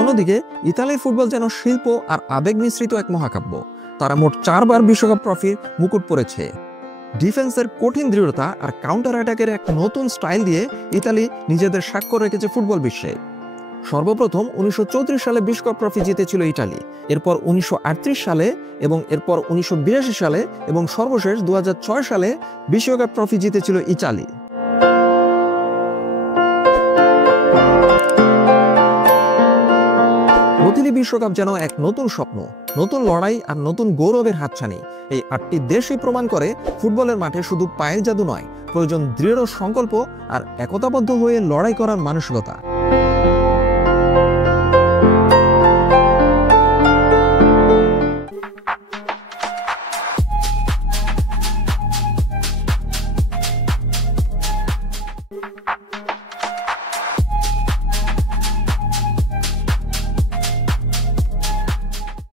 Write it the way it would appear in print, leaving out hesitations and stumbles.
অন্যদিকে ইতালির ফুটবল যেন শিল্প আর আবেগ মিশ্রিত এক মহাকাব্য। তারা মোট 4বার বিশ্বকাপ ট্রফির মুকুট পরেছে। ডিফেন্সের কঠিন দৃঢ়তা আর কাউন্টার অ্যাটাকের এক নতুন স্টাইল দিয়ে ইতালি নিজেদের স্বাক্ষর রেখেছে ফুটবল বিশ্বে। সর্বপ্রথম 1934 সালে বিশ্বকাপ ট্রফি জিতেছিল ইটালি, এরপর 1938 সালে এবং এরপর 1982 সালে এবং সর্বশেষ 2006 সালে বিশ্বকাপ ট্রফি জিতেছিল ইতালি। প্রতিটি বিশ্বকাপ যেন এক নতুন স্বপ্ন, নতুন লড়াই আর নতুন গৌরবের হাতছানি। এই 8টি দেশই প্রমাণ করে ফুটবলের মাঠে শুধু পায়ের জাদু নয়, প্রয়োজন দৃঢ় সংকল্প আর একতাবদ্ধ হয়ে লড়াই করার মানসিকতা।